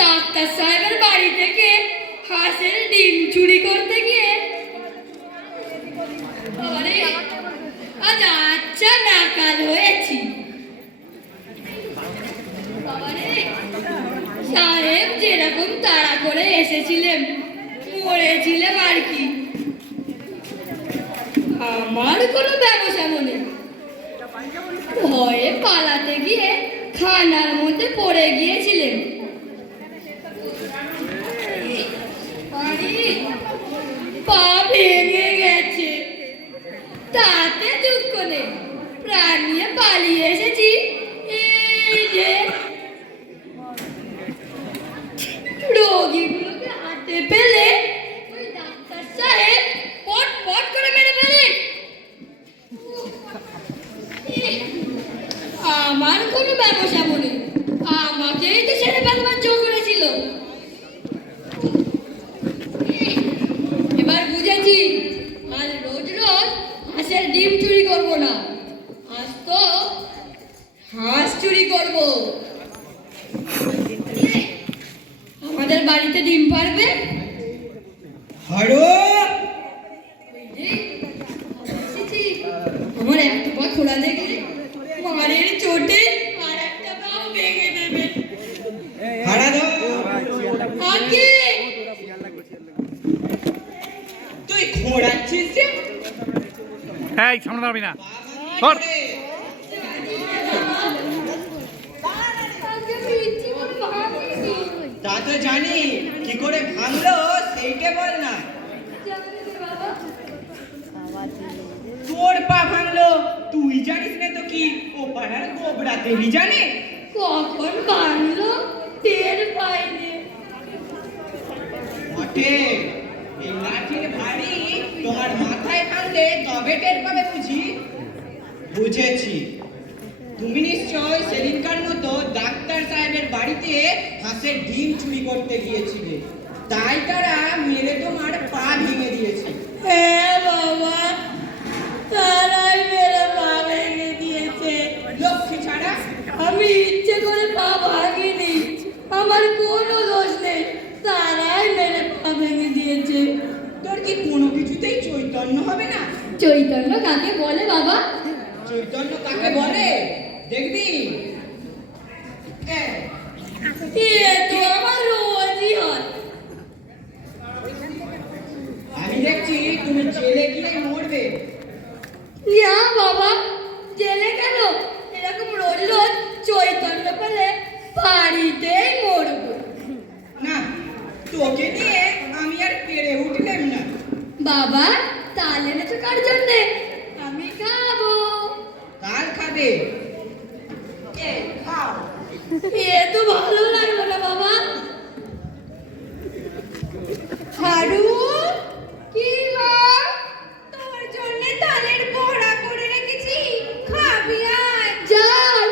Doctor সাহেবের বাড়ি থেকে হাঁসের ডিম চুরি করতে গিয়ে আজ আচ্ছা নাকাল হয়েছি। সাহেব যেরকম তাড়া করে এসেছিলেন মরেছিলেন আর কি। আমার কোনো ব্যবসা মনে ভয়ে পালাতে গিয়ে খানার মধ্যে পড়ে গিয়েছিলেন। পা ভেঙে গেছে, তাতে দুঃখ নেই, প্রাণ নিয়ে পালিয়ে এসেছি। এই যে রোগীগুলোকে হাতে পেলে ওই ডাক্তার সাহেব পট পট করে মেরে ফেলেন। আমার কোনো ব্যবসা মনে আমাকেই তো ছেড়ে ফেলবার জো করেছিল। এবার বুঝেছি আজ রোজ রোজ হাঁসের ডিম চুরি করবো না, আজ তো হাঁস চুরি করবো। আমাদের বাড়িতে ডিম পারবে? আমার একটা পা খোলা দেখলে মারের চোটে আর একটা পাও ভেঙে দেবে। তুই খোঁড়াচ্ছিস যে? এই সামনে দাঁড়াবি না, ধর। তা তো জানি, কি করে ভাঙলো সেইটা বল না। তোর পা ভাঙলো তুই জানিস না তো কি ও পাড়ার গোবরাতেই জানে? কখন ভাঙলো টের পাইনি। বটে, এই লাঠির ভারী তোমার মাথায় ভাঙলে তবে টের পাবে বুঝি। বুঝেছি, তুমি নিশ্চয় সেদিনকার মতো ডাক্তার সাহেবের বাড়িতে হাঁসের ডিম চুরি করতে গিয়েছিলে, তাই তারা মেরে তোমার পা ভেঙে দিয়েছে। হ্যাঁ বাবা, তারাই মেরে পা ভেঙে দিয়েছে। লক্ষ্মী ছাড়া আমি ইচ্ছে করে পা ভাঙিনি, আমার কোনো দোষ নেই, তারাই মেরে পা ভেঙে দিয়েছে। তোর কি কোনো কিছুতেই চৈতন্য হবে না? চৈতন্য কাকে বলে বাবা? চৈতন্য কাকে বলে দেখবি। এ তো আমার রোজই হয়। আমি দেখছি তুমি জেলে গিয়ে মরবে। না বাবা, জেলে কেন? এরকম রোজ রোজ চৈতন্য পেলে বাড়িতেই মরবো। না, তোকে নিয়ে আমি আর পেরে উঠলাম না। বাবা, তাল এনেছো কার জন্যে? আমি খাবো। কার খাবে? খাও। এ তো ভালো লাগলো না বাবা। হারু, কি মা? তোর জন্য তালের বড়া করে রেখেছি, খাবি আয়। যাই।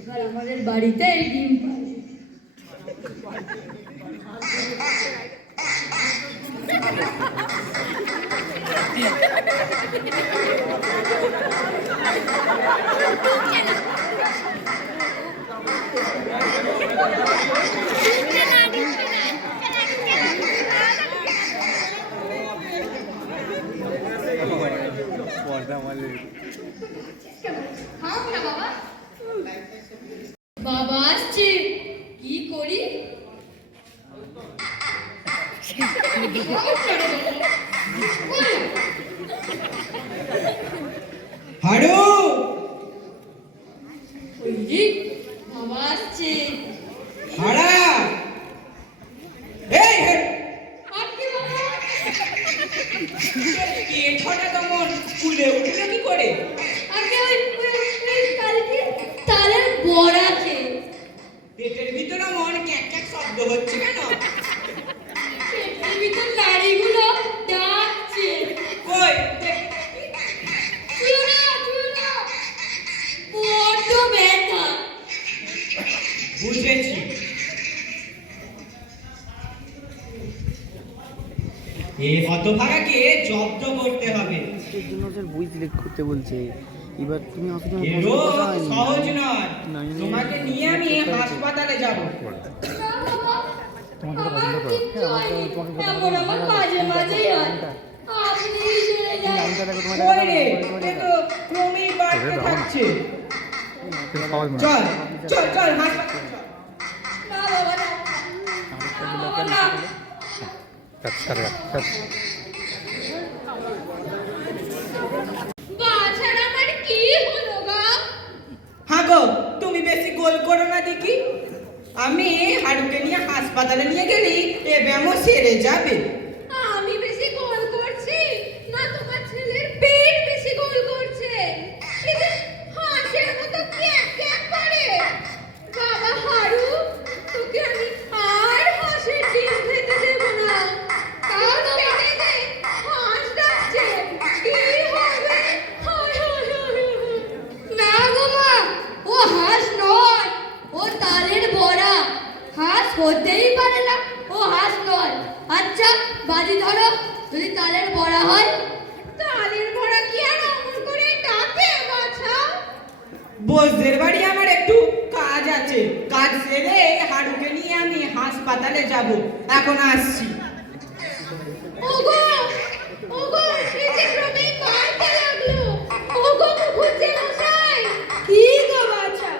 এবার আমাদের বাড়িতে ডিম পাড়ে। থাম না বাবা। বাবা আসছে, কি করি? হাড়ু ওই যে বাবা আসছে। হাড়া এই হে আজকে বাবা পেট হঠাৎ এমন ফুলে উঠলো কি করে? আজকে ওই কালকে তালের বড়া খেয়ে পেটের ভিতরে এমন ক্যাক ক্যাক শব্দ হচ্ছে কেন? পেটের ভিতর নাড়িগুলো ডাকছে। কই ছুঁয়ো না, ছুঁয়ো না। বড্ড ব্যথা। বুঝেছি। এই হতভাগাকে জব্দ করতে হবে। এর জন্য স্যার বই সিলেক্ট করতে বলছে। এবার তুমি আসলে এরও সহজ নয়। তোমাকে নিয়ে আমি হাসপাতালে যাব। না বাবা, আমার কিচ্ছু হয়নি। এমন আমার মাঝে মাঝেই হয়। আপনি চলে যান। ওই রে, এ তো ক্রমেই বাড়তে থাকছে। চল চল চল হাসপাতালে চল। না বাবা, না। না বাবা, না। বাছার আমার কি হলো গা? হ্যাঁ গো, তুমি বেশি গোল করো না দেখি। আমি হাড়ুকে নিয়ে হাসপাতালে নিয়ে গেলি এ ব্যামো সেরে যাবে। আমি বেশি গোল করছি না তোমার ছেলের পেট বেশি গোল করছে? এই যে হাঁসের মতো ক্যাক ক্যাক করে। বাবা হারু, তোকে আমি আর হাঁসের ডিম খেতে দেব না। তার পেটে যে হাঁস ডাকছে, কি হবে? হায় হায় হায়। না গো মা, ও হাঁস নয়, ও তালের বড়া। হাঁস হতেই পারে না, ও হাঁস নয়। আচ্ছা বাজি ধরো, যদি তালের বড়া হয়। তালের বড়া কি আর অমন করে ডাকে বাছা? বোসদের বাড়ি আমার একটু কাজ আছে। কাজ সেরে হাড়ুকে নিয়ে আমি হাসপাতালে যাব। এখন আসছি। ওগো ওগো, এই যে ক্রমেই মারতে লাগলো। ওগো মুখুজ্জে মশাই। কি গো বাছা?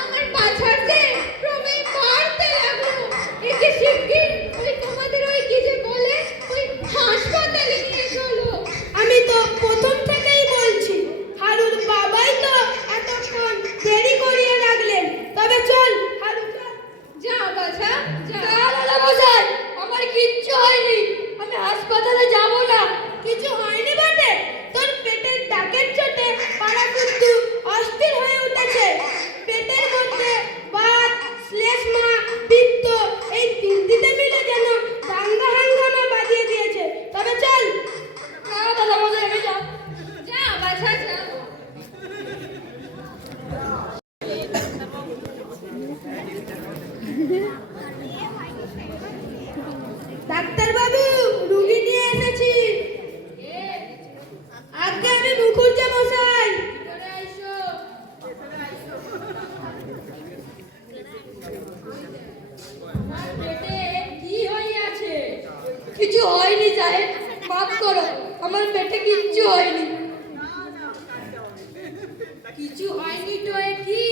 আমার বাছার যে ক্রমেই মারতে লাগলো। একে শিগগির ওই তোমাদের ওই কি যে বলে ওই হাসপাতালে নিয়ে চলো। আমি তো প্রথম থেকেই বলছি, হারুর বাবাই তো এতক্ষণ দেরি করিয়ে রাখলেন। তবে চল হারু, চল। যা বাছা যা। দাদা মশাই, আমার কিচ্ছু হয়নি। আমি হাসপাতালে যাব না। কিছু হয়নি বটে? তোর পেটের ডাকের চোটে পাড়া কুত্তু অস্থির হয়ে উঠেছে। পেটের মধ্যে বাত, শ্লেষ্মা, পিত্ত এই তিনটিতে মিলে যেন দাঙ্গা হাঙ্গামা বাজিয়ে দিয়েছে। তবে চল। না দাদা মশাই, আমি যাব। যা বাছা যা। ডাক্তার বাবু, রুগী নিয়ে এসেছি। আজকে আমি মুখুজ্জে মশাই। কি হইয়াছে? কিছু হয়নি সাহেব, মাফ করো। আমার পেটে কিচ্ছু হয়নি। কিছু হয়নি তো এ কি?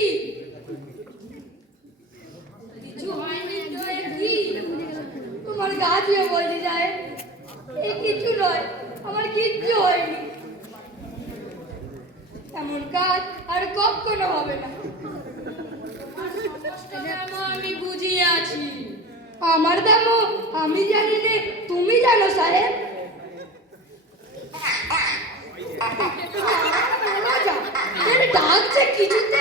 কিছু হয়নি তো এ কি? তোমার গা দিয়ে বলতে যায় এই কিছু নয়, আমার কিচ্ছু হয়নি। এমন কাজ আর কখনো হবে না। আমি বুঝিয়ে আছি। আমার দামও আমি জানি নে, তুমি জানো সাহেব। ডাকছে কিছুতে